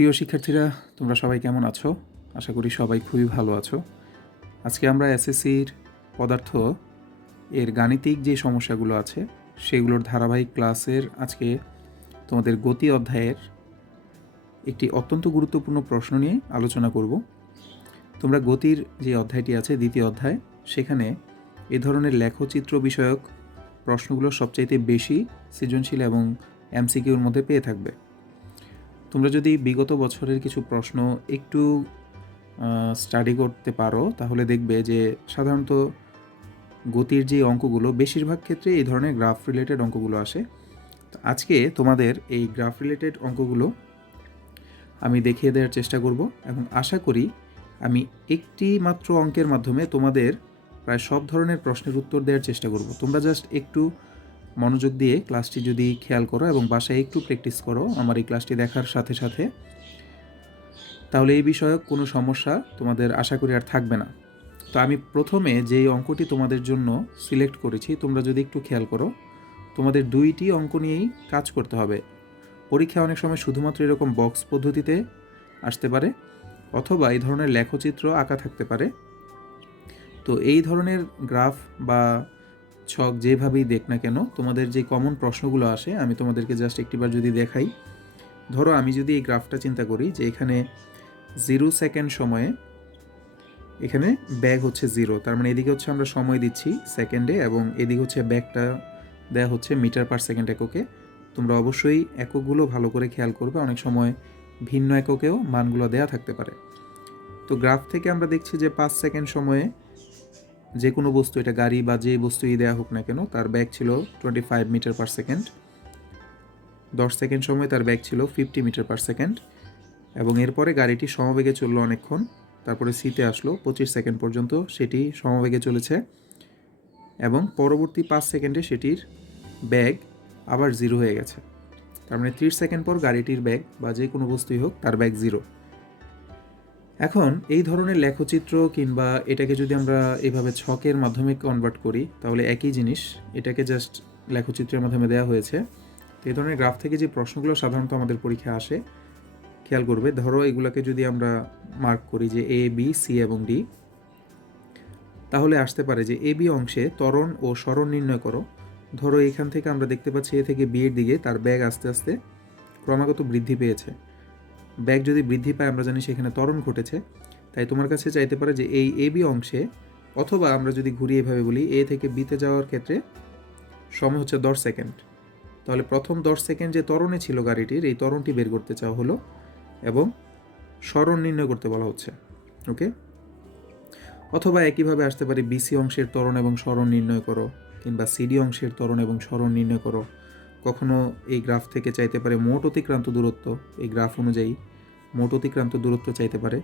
প্রিয় শিক্ষার্থীরা, তোমরা সবাই কেমন আছো? আশা করি সবাই খুবই ভালো আছো। আজকে আমরা এসএসসির পদার্থ এর গাণিতিক যে সমস্যাগুলো আছে সেগুলোর ধারাবাহিক ক্লাসের আজকে তোমাদের গতি অধ্যায়ের একটি অত্যন্ত গুরুত্বপূর্ণ প্রশ্ন নিয়ে আলোচনা করব। তোমরা গতির যে অধ্যায়টি আছে, দ্বিতীয় অধ্যায়, সেখানে এ ধরনের লেখচিত্র বিষয়ক প্রশ্নগুলো সবচাইতে বেশি সৃজনশীল এবং এমসিকিউর মধ্যে পেয়ে থাকবে। তোমরা যদি বিগত বছরের কিছু প্রশ্ন একটু স্টাডি করতে পারো তাহলে দেখবে যে সাধারণত গতির যে অঙ্কগুলো বেশিরভাগ ক্ষেত্রে এই ধরনের গ্রাফ রিলেটেড অঙ্কগুলো আসে। আজকে তোমাদের এই গ্রাফ রিলেটেড অঙ্কগুলো আমি দেখিয়ে দেওয়ার চেষ্টা করব এবং আশা করি আমি একটি মাত্র অঙ্কের মাধ্যমে তোমাদের প্রায় সব ধরনের প্রশ্নের উত্তর দেওয়ার চেষ্টা করব। তোমরা জাস্ট একটু মনোযোগ দিয়ে ক্লাসটি যদি খেয়াল করো এবং বাসায় একটু প্র্যাকটিস করো আমার এই ক্লাসটি দেখার সাথে সাথে, তাহলে এই বিষয়ক কোনো সমস্যা তোমাদের আশা করি আর থাকবে না। তো আমি প্রথমে যেই অঙ্কটি তোমাদের জন্য সিলেক্ট করেছি, তোমরা যদি একটু খেয়াল করো, তোমাদের দুইটি অঙ্ক নিয়েই কাজ করতে হবে। পরীক্ষা অনেক সময় শুধুমাত্র এরকম বক্স পদ্ধতিতে আসতে পারে অথবা এই ধরনের লেখচিত্র আঁকা থাকতে পারে। তো এই ধরনের গ্রাফ বা ছক যেভাবেই দেখ না কেন, তোমাদের যে কমন প্রশ্নগুলো আসে আমি তোমাদেরকে জাস্ট একটিবার যদি দেখাই। ধরো আমি যদি এই গ্রাফটা চিন্তা করি যে এখানে 0 সেকেন্ড সময়ে এখানে ব্যাগ হচ্ছে 0, তার মানে এদিকে হচ্ছে আমরা সময় দিচ্ছি সেকেন্ডে এবং এদিকে হচ্ছে ব্যাগটা দেয়া হচ্ছে মিটার পার সেকেন্ড এককে। তোমরা অবশ্যই এককগুলো ভালো করে খেয়াল করবে, অনেক সময় ভিন্ন এককেও মানগুলো দেয়া থাকতে পারে। তো গ্রাফ থেকে আমরা দেখছি যে 5 সেকেন্ড সময়ে যে কোনো বস্তু, এটা গাড়ি বা যে বস্তুই দেয়া হোক না কেন, তার ব্যাগ ছিল 25 মিটার পার সেকেন্ড। 10 সেকেন্ড সময় তার ব্যাগ ছিল 50 মিটার পার সেকেন্ড এবং এরপরে গাড়িটি সমবেগে চললো অনেকক্ষণ, তারপরে সিতে আসলো 25 সেকেন্ড পর্যন্ত সেটি সমবেগে চলেছে এবং পরবর্তী 5 সেকেন্ডে সেটির ব্যাগ আবার 0 হয়ে গেছে। তার মানে 30 সেকেন্ড পর গাড়িটির ব্যাগ বা যে কোনো বস্তুই হোক তার ব্যাগ 0। এখন এই ধরনের লেখচিত্র কিংবা এটাকে যদি আমরা এভাবে ছকের মাধ্যমে কনভার্ট করি তাহলে একই জিনিস, এটাকে জাস্ট লেখচিত্রের মাধ্যমে দেওয়া হয়েছে। তো এই ধরনের গ্রাফ থেকে যে প্রশ্নগুলো সাধারণত আমাদের পরীক্ষায় আসে, খেয়াল করবে, ধরো এগুলোকে যদি আমরা মার্ক করি যে এ, বি, সি এবং ডি, তাহলে আসতে পারে যে এ বি অংশে ত্বরণ ও সরণ নির্ণয় করো। ধরো এখান থেকে আমরা দেখতে পাচ্ছি এ থেকে বি এর দিকে তার ব্যাগ আস্তে আস্তে ক্রমাগত বৃদ্ধি পেয়েছে। ব্যাগ যদি বৃদ্ধি পায় আমরা জানি সেখানে ত্বরণ ঘটেছে, তাই তোমার কাছে চাইতে পারে যে এই এ বি অংশে, অথবা আমরা যদি ঘুরিয়ে এভাবে বলি এ থেকে বিতে যাওয়ার ক্ষেত্রে সময় হচ্ছে 10 সেকেন্ড, তাহলে প্রথম 10 সেকেন্ড যে ত্বরণে ছিল গাড়িটির, এই ত্বরণটি বের করতে চাওয়া হলো এবং সরণ নির্ণয় করতে বলা হচ্ছে। ওকে, অথবা একইভাবে আসতে পারে বিসি অংশের ত্বরণ এবং সরণ নির্ণয় করো, কিংবা সিডি অংশের ত্বরণ এবং সরণ নির্ণয় করো। কখনো এই গ্রাফ থেকে চাইতে পারে মোট অতিক্রান্ত দূরত্ব, এই গ্রাফ অনুযায়ী মোট অতিক্রান্ত দূরত্ব চাইতে পারে।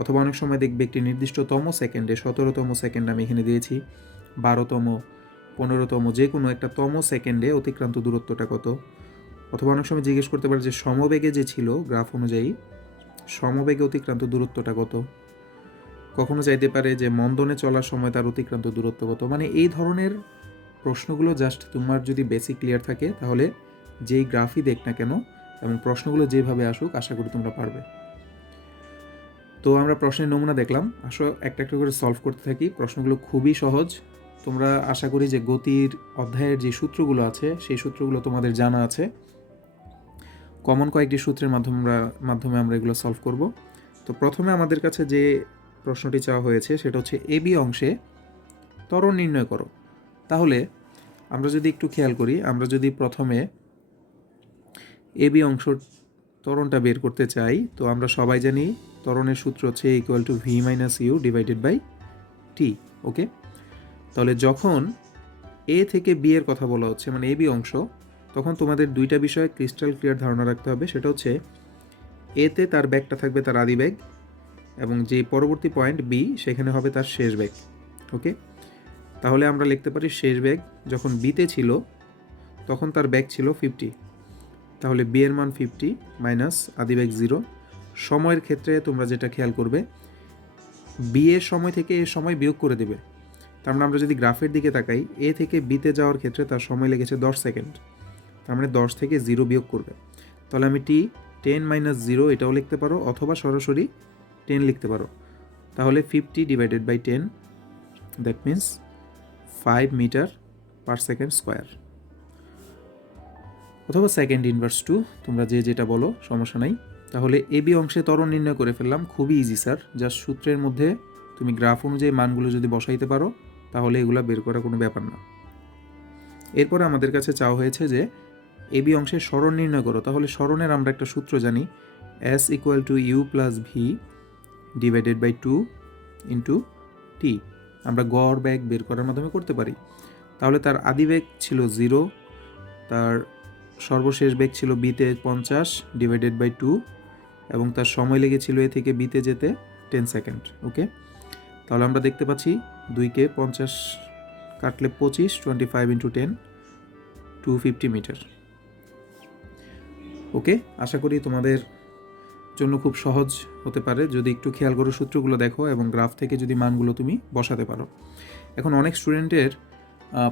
অথবা অনেক সময় দেখবে একটি নির্দিষ্টতম সেকেন্ডে, 17তম সেকেন্ড আমি এখানে দিয়েছি, 12তম, 15তম, যে কোনো একটা তম সেকেন্ডে অতিক্রান্ত দূরত্বটা কত। অথবা অনেক সময় জিজ্ঞেস করতে পারে যে সমবেগে যে ছিল গ্রাফ অনুযায়ী সমবেগে অতিক্রান্ত দূরত্বটা কত। কখনো চাইতে পারে যে মন্দনে চলার সময় তার অতিক্রান্ত দূরত্ব কত। মানে এই ধরনের প্রশ্নগুলো জাস্ট তোমার যদি বেসিক ক্লিয়ার থাকে তাহলে যেই গ্রাফই দেখ না কেন এবং প্রশ্নগুলো যেভাবে আসুক আশা করি তোমরা পারবে। তো আমরা প্রশ্নের নমুনা দেখলাম, আসো একটা একটা করে সলভ করতে থাকি। প্রশ্নগুলো খুবই সহজ। তোমরা আশা করি যে গতির অধ্যায়ের যে সূত্রগুলো আছে সেই সূত্রগুলো তোমাদের জানা আছে। কমন কয়েকটি সূত্রের মাধ্যমে আমরা এগুলো সলভ করব। তো প্রথমে আমাদের কাছে যে প্রশ্নটি চাওয়া হয়েছে সেটা হচ্ছে এ বি অংশে ত্বরণ নির্ণয় করো। তাহলে আমরা যদি একটু খেয়াল করি, আমরা যদি প্রথমে এ বি অংশ ত্বরণটা বের করতে চাই, তো আমরা সবাই জানি ত্বরণের সূত্র হচ্ছে equal to v minus u divided by t. Okay, তাহলে যখন এ থেকে বি এর কথা বলা হচ্ছে মানে এ বি অংশ, তখন তোমাদের দুইটা বিষয়ে ক্রিস্টাল ক্লিয়ার ধারণা রাখতে হবে। সেটা হচ্ছে এতে তার ব্যাগটা থাকবে তার আদি ব্যাগ এবং যে পরবর্তী পয়েন্ট বি সেখানে হবে তার শেষ ব্যাগ। ওকে, তাহলে আমরা লিখতে পারি শেষ ব্যাগ যখন বিতে ছিল তখন তার ব্যাগ ছিল 50, তাহলে বি এর মান 50 মাইনাস আদি ব্যাগ 0। সময়ের ক্ষেত্রে তোমরা যেটা খেয়াল করবে, বি এর সময় থেকে এর সময় বিয়োগ করে দেবে। তার মানে আমরা যদি গ্রাফের দিকে তাকাই, এ থেকে বিতে যাওয়ার ক্ষেত্রে তার সময় লেগেছে 10 সেকেন্ড, তার মানে 10 থেকে 0 বিয়োগ করবে। তাহলে আমি টি 10 মাইনাস 0 এটাও লিখতে পারো, অথবা সরাসরি 10 লিখতে পারো। তাহলে 50 divided by 10, that means 5 metre per second square, অথবা সেকেন্ড ইনভার্স 2, তোমরা যে যেটা বলো, সমস্যা নাই। তাহলে এবি অংশে ত্বরণ নির্ণয় করে ফেললাম, খুবই ইজি স্যার। জাস্ট সূত্রের মধ্যে তুমি গ্রাফ অনুযায়ী মানগুলো যদি বসাইতে পারো তাহলে এগুলা বের করা কোনো ব্যাপার না। এরপরে আমাদের কাছে চাওয়া হয়েছে যে এবি অংশের সরণ নির্ণয় করো। তাহলে সরণের আমরা একটা সূত্র জানি, S equal to u plus v divided by 2 into t. আমরা গড় বেগ বের করার মাধ্যমে করতে পারি। তাহলে তার আদি বেগ ছিল 0, তার সর্বশেষ বেগ ছিল বিতে 50 ডিভাইডেড বাই 2, এবং তার সময় লেগেছিল এ থেকে বিতে যেতে 10 সেকেন্ড। ওকে, তাহলে আমরা দেখতে পাচ্ছি 2কে 50 কাটলে 25, 25 ইন্টু 10, 250 মিটার। ওকে, আশা করি তোমাদের জন্য খুব সহজ হতে পারে যদি একটু খেয়াল করো, সূত্রগুলো দেখো এবং গ্রাফ থেকে যদি মানগুলো তুমি বসাতে পারো। এখন অনেক স্টুডেন্টের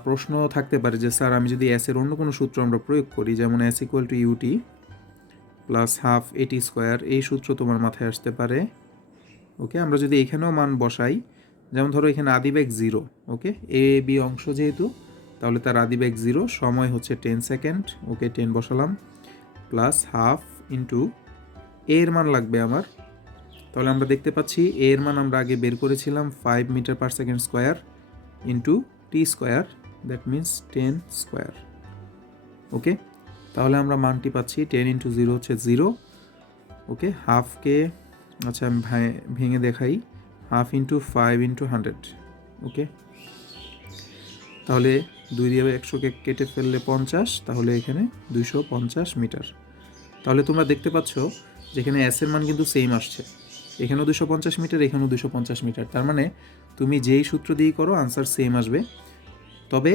প্রশ্ন থাকতে পারে যে স্যার আমি যদি এসের অন্য কোনো সূত্র আমরা প্রয়োগ করি, যেমন s equal to u t plus half a t square, এই সূত্র তোমার মাথায় আসতে পারে। ওকে, আমরা যদি এখানেও মান বসাই, যেমন ধরো এখানে আদিবেগ 0, ওকে, এ বি অংশ যেহেতু, তাহলে তার আদিবেগ 0, সময় হচ্ছে 10 সেকেন্ড, ওকে 10 বসালাম, প্লাস হাফ ইন্টু এর মান লাগবে আমার। তাহলে আমরা দেখতে পাচ্ছি এর মান আমরা আগে বের করেছিলাম 5 metre per second square into t square, that means 10 square. Okay, তাহলে আমরা মানটি পাচ্ছি 10 ইন্টু 0 হচ্ছে 0। ওকে, হাফকে আচ্ছা আমি ভেঙে দেখাই, হাফ ইন্টু 5 ইন্টু 100। ওকে, তাহলে 2 দিয়ে 100কে কেটে ফেললে 50, তাহলে এখানে 250 মিটার। তাহলে তোমরা দেখতে পাচ্ছ যেখানে এসের মান কিন্তু সেম আসছে, এখানেও 250 মিটার, এখানেও 250 মিটার। তার মানে তুমি যেই সূত্র দিয়েই করো আনসার সেম আসবে। তবে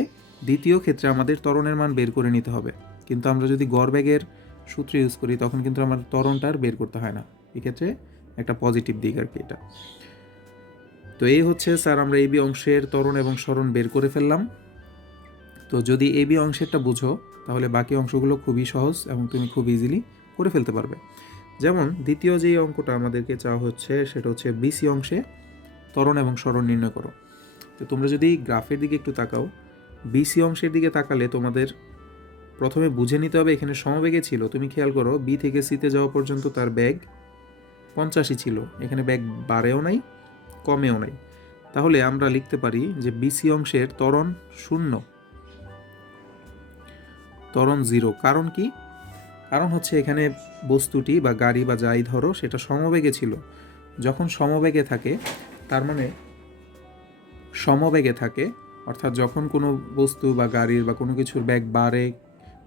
দ্বিতীয় ক্ষেত্রে আমাদের ত্বরণের মান বের করে নিতে হবে, কিন্তু আমরা যদি গড় বেগের সূত্র ইউজ করি তখন কিন্তু আমার ত্বরণটা আর বের করতে হয় না। এক্ষেত্রে একটা পজিটিভ দিক আর কি এটা। তো এই হচ্ছে স্যার আমরা এবি অংশের ত্বরণ এবং সরণ বের করে ফেললাম। তো যদি এবি অংশেরটা বুঝো তাহলে বাকি অংশগুলো খুবই সহজ এবং তুমি খুব ইজিলি করে ফেলতে পারবে। যেমন দ্বিতীয় যেই অঙ্কটা আমাদেরকে চাওয়া হচ্ছে সেটা হচ্ছে বিসি অংশে ত্বরণ এবং সরণ নির্ণয় করো। তো তোমরা যদি গ্রাফের দিকে একটু তাকাও, বিসি অংশের দিকে তাকালে তোমাদের প্রথমে বুঝে নিতে হবে এখানে সমবেগে ছিল। তুমি খেয়াল করো বি থেকে সিতে যাওয়া পর্যন্ত তার ব্যাগ 50ই ছিল, এখানে ব্যাগ বাড়েও নাই কমেও নাই। তাহলে আমরা লিখতে পারি যে বিসি অংশের ত্বরণ 0, ত্বরণ 0। কারণ কি? কারণ হচ্ছে এখানে বস্তুটি বা গাড়ি বা যাই ধরো সেটা সমবেগে ছিল। যখন সমবেগে থাকে তার মানে সমবেগে থাকে, অর্থাৎ যখন কোনো বস্তু বা গাড়ির বা কোনো কিছুর ব্যাগ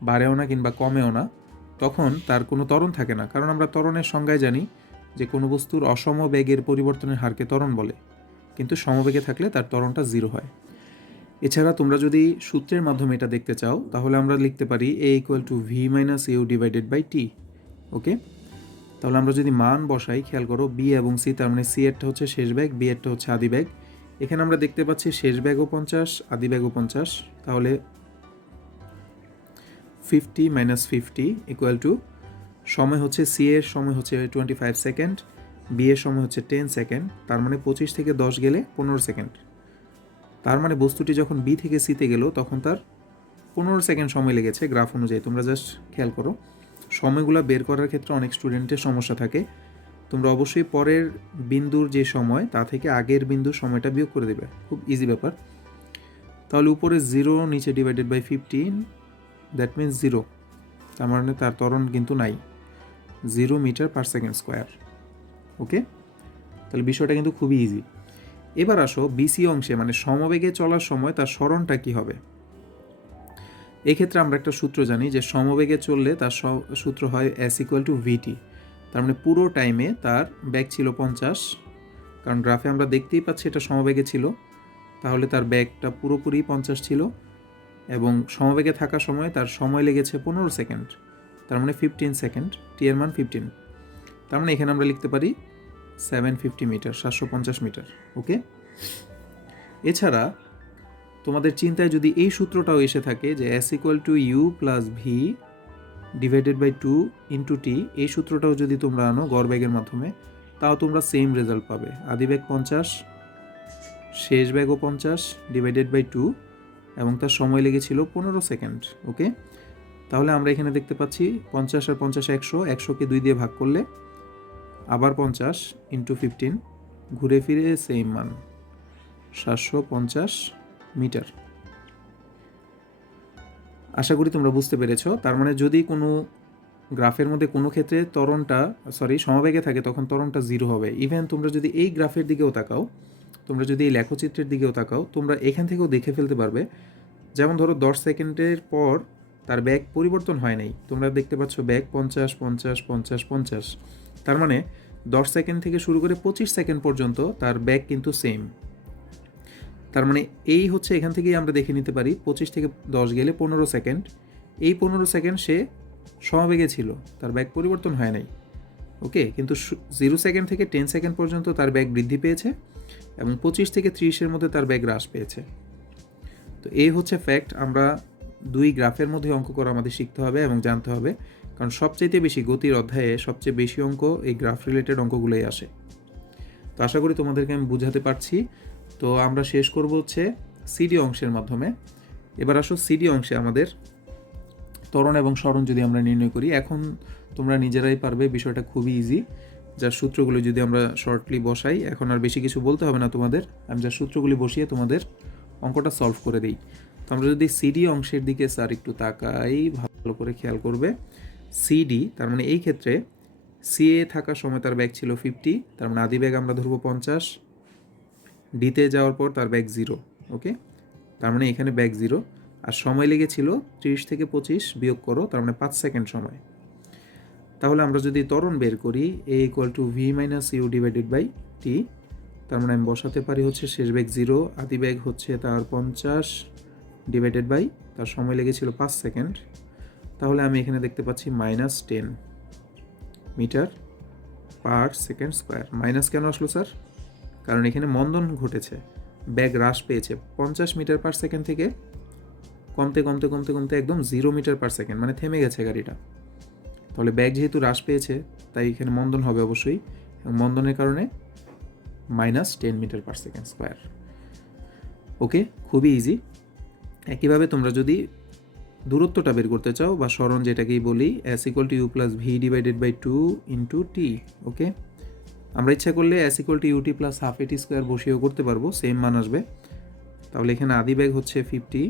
বাড়েও না কিংবা কমেও না, তখন তার কোনো ত্বরণ থাকে না। কারণ আমরা ত্বরণের সংজ্ঞায় জানি যে কোনো বস্তুর অসম বেগের পরিবর্তনের হারকে ত্বরণ বলে, কিন্তু সমবেগে থাকলে তার ত্বরণটা 0 হয়। এছাড়া তোমরা যদি সূত্রের মাধ্যমে এটা দেখতে চাও তাহলে আমরা লিখতে পারি a equal to v minus u divided by t. Okay, তাহলে আমরা যদি মান বসাই, খেয়াল করো বি এবং সি, তার মানে সি এরটা হচ্ছে শেষ ব্যাগ, বি এরটা হচ্ছে আদি ব্যাগ। এখানে আমরা দেখতে পাচ্ছি শেষ ব্যাগও 50, আদি ব্যাগও 50, তাহলে 50 মাইনাস 50 ইকুয়াল টু সময় হচ্ছে সি এর সময় হচ্ছে 25 সেকেন্ড, বি এর সময় হচ্ছে 10 সেকেন্ড, তার মানে 25 থেকে 10 গেলে 15 সেকেন্ড। তার মানে বস্তুটি যখন বি থেকে সিতে গেল তখন তার 15 সেকেন্ড সময় লেগেছে গ্রাফ অনুযায়ী। তোমরা জাস্ট খেয়াল করো, সময়গুলো বের করার ক্ষেত্রে অনেক স্টুডেন্টের সমস্যা থাকে। তোমরা অবশ্যই পরের বিন্দুর যে সময় তা থেকে আগের বিন্দুর সময়টা বিয়োগ করে দেবে, খুব ইজি ব্যাপার। তাহলে উপরে 0, নিচে ডিভাইডেড বাই 15, দ্যাট মিন্স 0, তার মানে তার ত্বরণ কিন্তু নাই, 0 metre per second square. Okay, তাহলে বিষয়টা কিন্তু খুবই ইজি। এবার আসো বিসি অংশে মানে সমবেগে চলার সময় তার সরণটা কি হবে। এক্ষেত্রে আমরা একটা সূত্র জানি যে সমবেগে চললে তার সূত্র হয় এস ইকুয়াল টু ভিটি। তার মানে পুরো টাইমে তার ব্যাগ ছিল 50, কারণ গ্রাফে আমরা দেখতেই পাচ্ছি এটা সমবেগে ছিল, তাহলে তার ব্যাগটা পুরোপুরি 50 ছিল এবং সমবেগে থাকার সময় তার সময় লেগেছে 15 সেকেন্ড, তার মানে 15 সেকেন্ড, টি এর মান 15। তার মানে এখানে আমরা লিখতে পারি 750 মিটার, 750 মিটার। ওকে, এছাড়া তোমাদের চিন্তায় যদি এই সূত্রটাও এসে থাকে যে s equal to u plus v divided by 2 into t, এই সূত্রটাও যদি তোমরা আনো গড় ব্যাগের মাধ্যমে, তাও তোমরা সেম রেজাল্ট পাবে। আদি ব্যাগ 50, শেষ ব্যাগও 50 ডিভাইডেড বাই 2, এবং তার সময় লেগেছিল 15 সেকেন্ড। ওকে, তাহলে আমরা এখানে দেখতে পাচ্ছি 50 আর 50 100, 100কে 2 দিয়ে ভাগ করলে আবার 50 ইন্টু 15, ঘুরে ফিরে সেম মান 750 মিটার। আশা করি তোমরা বুঝতে পেরেছো। তার মানে যদি কোনো গ্রাফের মধ্যে কোনো ক্ষেত্রে সমবেগে থাকে তখন ত্বরণটা 0 হবে। ইভেন তোমরা যদি এই গ্রাফের দিকেও তাকাও, তোমরা যদি এই লেখচিত্রের দিকেও তাকাও, তোমরা এখান থেকেও দেখে ফেলতে পারবে। যেমন ধরো 10 সেকেন্ডের পর তার ব্যাগ পরিবর্তন হয় নাই, তোমরা দেখতে পাচ্ছ ব্যাগ 50 50 50 50। তার মানে 10 সেকেন্ড থেকে শুরু করে 25 সেকেন্ড পর্যন্ত তার ব্যাগ কিন্তু সেম। তার মানে এই হচ্ছে এখান থেকেই আমরা দেখে নিতে পারি 25 থেকে 10 গেলে 15 সেকেন্ড, এই 15 সেকেন্ড সে সমবেগে ছিল, তার ব্যাগ পরিবর্তন হয় নাই। ওকে, কিন্তু 0 সেকেন্ড থেকে 10 সেকেন্ড পর্যন্ত তার ব্যাগ বৃদ্ধি পেয়েছে, এবং 25 থেকে 30-এর মধ্যে তার ব্যাগ হ্রাস পেয়েছে। তো এই হচ্ছে ফ্যাক্ট। আমরা দুই গ্রাফের মধ্যে অঙ্ক করা আমাদের শিখতে হবে এবং জানতে হবে, কারণ সবচেয়ে বেশি গতির অধ্যায়ে সবচেয়ে বেশি অঙ্ক এই গ্রাফ রিলেটেড অঙ্কগুলোই আসে। তো আশা করি তোমাদেরকে আমি বুঝাতে পারছি। তো আমরা শেষ করব হচ্ছে সিডি অংশের মাধ্যমে। এবার আসো সিডি অংশে আমাদের ত্বরণ এবং সরণ যদি আমরা নির্ণয় করি, এখন তোমরা নিজেরাই পারবে, বিষয়টা খুবই ইজি। যার সূত্রগুলো যদি আমরা শর্টলি বসাই, এখন আর বেশি কিছু বলতে হবে না তোমাদের, আমি যার সূত্রগুলি বসিয়ে তোমাদের অঙ্কটা সলভ করে দিই। তো আমরা যদি সিডি অংশের দিকে স্যার একটু তাকাই, ভালো করে খেয়াল করবে। সিডি, তার মানে এই ক্ষেত্রে সিএ থাকার সময় তার ব্যাগ ছিল 50, তার মানে আদি ব্যাগ আমরা ধরবো 50, ডিতে যাওয়ার পর তার ব্যাগ 0। ওকে, তার মানে এখানে ব্যাগ 0, আর সময় লেগেছিল 30 থেকে 25 বিয়োগ করো, তার মানে 5 সেকেন্ড সময়। তাহলে আমরা যদি ত্বরণ বের করি a equal to v minus u divided by t, তার মানে আমি বসাতে পারি হচ্ছে শেষ ব্যাগ 0, আদি ব্যাগ হচ্ছে তার 50 ডিভাইডেড বাই তার সময় লেগেছিল 5 সেকেন্ড। তাহলে আমি এখানে দেখতে পাচ্ছি -10 metre per second square. Minus কেন আসলো স্যার? কারণ এখানে মন্দন ঘটেছে, ব্যাগ হ্রাস পেয়েছে 50 মিটার পার সেকেন্ড থেকে কমতে কমতে কমতে কমতে একদম 0 মিটার পার সেকেন্ড, মানে থেমে গেছে গাড়িটা। তাহলে ব্যাগ যেহেতু হ্রাস পেয়েছে তাই এখানে মন্দন হবে অবশ্যই, এবং মন্দনের কারণে -10 মিটার পার সেকেন্ড স্কোয়ার। ওকে, খুবই ইজি। একইভাবে তোমরা যদি দূরত্বটা বের করতে চাও বা সরণ যেটাকেই বলি, s equal to u plus v divided by 2 into t. Okay, আমরা ইচ্ছা করলে s equal to u t plus half a t square বসিয়েও করতে পারবো, সেম মান আসবে। তাহলে এখানে আদি ব্যাগ হচ্ছে 50,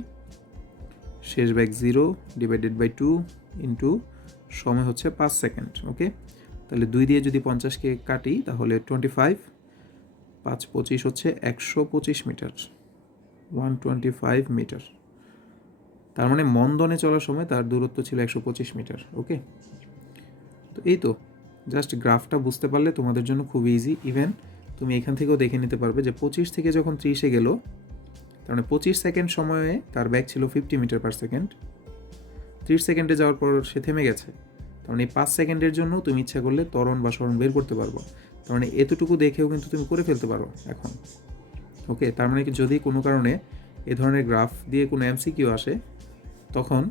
শেষ ব্যাগ 0 ডিভাইডেড বাই 2 ইন্টু সময় হচ্ছে 5 সেকেন্ড। ওকে, তাহলে 2 দিয়ে যদি 50কে কাটি তাহলে 25, 5 25 হচ্ছে 125 মিটার, 125 মিটার। তার মানে মন্দনে চলার সময় তার দূরত্ব ছিল 125 মিটার। ওকে, তো এই তো জাস্ট গ্রাফটা বুঝতে পারলে তোমাদের জন্য খুব ইজি। ইভেন তুমি এখান থেকেও দেখে নিতে পারবে যে 25 থেকে যখন 30-এ গেল, তার মানে 25 সেকেন্ড সময়ে তার ব্যাগ ছিল 50 মিটার পার সেকেন্ড, 30 সেকেন্ডে যাওয়ার পর সে থেমে গেছে। তার মানে 5 সেকেন্ডের জন্য তুমি ইচ্ছা করলে ত্বরণ বা সরণ বের করতে পারবো। তার মানে এতটুকু দেখেও কিন্তু তুমি করে ফেলতে পারো এখন। ওকে, তার মানে যদি কোনো কারণে এ ধরনের গ্রাফ দিয়ে কোনো এমসিকিউ আসে, তখন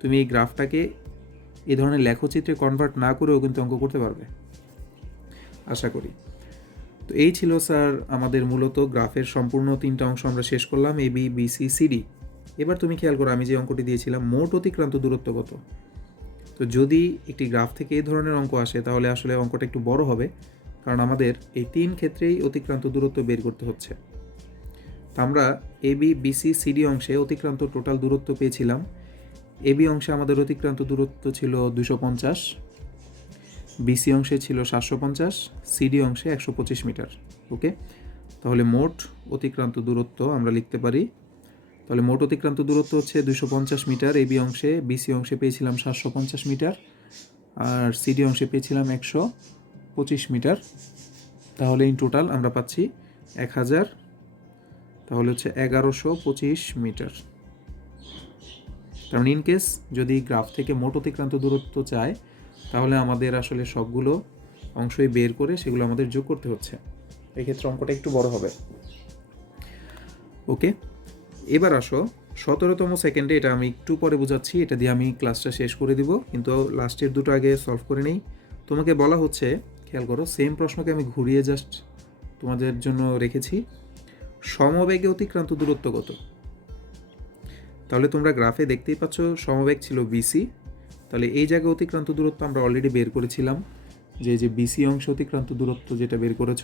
তুমি এই গ্রাফটাকে এই ধরনের লেখচিত্রে কনভার্ট না করেও কিন্তু অঙ্ক করতে পারবে, আশা করি। তো এই ছিল স্যার আমাদের মূলত গ্রাফের সম্পূর্ণ 3টা অংশ আমরা শেষ করলাম, A B B C C D. এবার তুমি খেয়াল করো, আমি যে অঙ্কটি দিয়েছিলাম মোট অতিক্রান্ত দূরত্ব কত। তো যদি একটি গ্রাফ থেকে এই ধরনের অঙ্ক আসে তাহলে আসলে অঙ্কটা একটু বড় হবে, কারণ আমাদের এই 3 ক্ষেত্রেই অতিক্রান্ত দূরত্ব বের করতে হচ্ছে। তো আমরা A B B C C D অংশে অতিক্রান্ত টোটাল দূরত্ব পেয়েছিলাম। এ বি অংশে আমাদের অতিক্রান্ত দূরত্ব ছিল 250, বিসি অংশে ছিল 750, সিডি অংশে 125 মিটার। ওকে, তাহলে মোট অতিক্রান্ত দূরত্ব আমরা লিখতে পারি, তাহলে মোট অতিক্রান্ত দূরত্ব হচ্ছে 250 মিটার। এবি অংশে, বিসি অংশে পেয়েছিলাম 750 মিটার, আর সিডি অংশে পেয়েছিলাম 125 মিটার। তাহলে ইন টোটাল আমরা পাচ্ছি 1000, তাহলে হচ্ছে 1125 মিটার। কারণ ইনকেস যদি গ্রাফ থেকে মোট অতিক্রান্ত দূরত্ব চায় তাহলে আমাদের আসলে সবগুলো অংশই বের করে সেগুলো আমাদের যোগ করতে হচ্ছে, এক্ষেত্রে অঙ্কটা একটু বড় হবে। ওকে, এবার আসো 17তম সেকেন্ডে, এটা আমি একটু পরে বোঝাচ্ছি, এটা দিয়ে আমি ক্লাসটা শেষ করে দিব, কিন্তু লাস্টের দুটো আগে সলভ করে নেই। তোমাকে বলা হচ্ছে, খেয়াল করো, সেম প্রশ্নকে আমি ঘুরিয়ে জাস্ট তোমাদের জন্য রেখেছি। সমবেগে অতিক্রান্ত দূরত্ব কত? তাহলে তোমরা গ্রাফে দেখতেই পাচ্ছ সমবেগ ছিল বিসি। তাহলে এই জায়গায় অতিক্রান্ত দূরত্ব আমরা অলরেডি বের করেছিলাম, যে বিসি অংশ অতিক্রান্ত দূরত্ব যেটা বের করেছ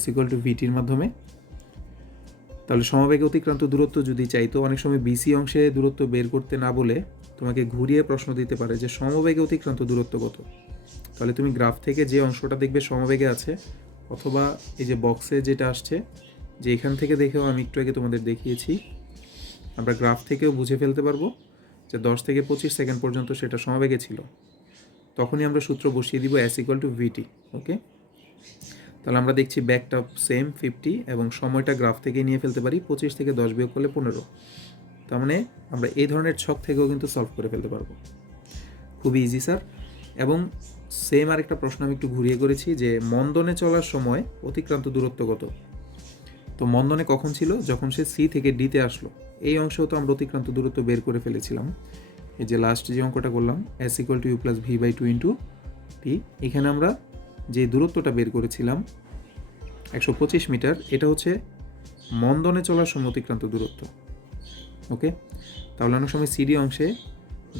S = VTর মাধ্যমে। তাহলে সমবেগে অতিক্রান্ত দূরত্ব যদি চাইতো, অনেক সময় বিসি অংশে দূরত্ব বের করতে না বলে তোমাকে ঘুরিয়ে প্রশ্ন দিতে পারে যে সমবেগে অতিক্রান্ত দূরত্ব কত। তাহলে তুমি গ্রাফ থেকে যে অংশটা দেখবে সমবেগে আছে, অথবা এই যে বক্সে যেটা আসছে, যে এখান থেকে দেখেও আমি একটু আগে তোমাদের দেখিয়েছি, আমরা গ্রাফ থেকেও বুঝে ফেলতে পারবো যে 10 থেকে 25 সেকেন্ড পর্যন্ত সেটা সমবেগে ছিল। তখনই আমরা সূত্র বসিয়ে দিব S = VT। ওকে, তাহলে আমরা দেখছি ব্যাকটা সেম 50 এবং সময়টা গ্রাফ থেকে নিয়ে ফেলতে পারি, 25 থেকে 10 বিয়োগ করলে 15। তার মানে আমরা এই ধরনের ছক থেকেও কিন্তু সলভ করে ফেলতে পারবো। খুবই ইজি স্যার। এবং সেম আরেকটা প্রশ্ন আমি একটু ঘুরিয়ে করেছি, যে মন্দনে চলার সময় অতিক্রান্ত দূরত্ব কত? তো মন্দনে কখন ছিল? যখন সে সি থেকে ডিতে আসলো। এই অংশেও তো আমরা অতিক্রান্ত দূরত্ব বের করে ফেলেছিলাম, এই যে লাস্ট যে অঙ্কটা করলাম S = U + V/2 × T। এখানে আমরা যে দূরত্বটা বের করেছিলাম 125 মিটার, এটা হচ্ছে মন্দনে চলার সময় অতিক্রান্ত দূরত্ব। ওকে, তাহলে অনেক সময় সিডি অংশে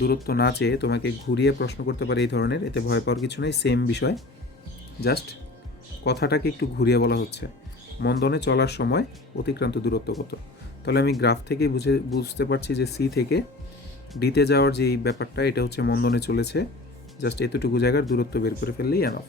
দূরত্ব না চেয়ে তোমাকে ঘুরিয়ে প্রশ্ন করতে পারে এই ধরনের, এতে ভয় পাওয়ার কিছু নেই, সেম বিষয়, জাস্ট কথাটাকে একটু ঘুরিয়ে বলা হচ্ছে মন্দনে চলার সময় অতিক্রান্ত দূরত্ব কত। তাহলে আমি গ্রাফ থেকেই বুঝতে পারছি যে সি থেকে ডিতে যাওয়ার যে ব্যাপারটা, এটা হচ্ছে মন্দনে চলেছে, জাস্ট এতটুকু জায়গার দূরত্ব বের করে ফেললেই এনাফ।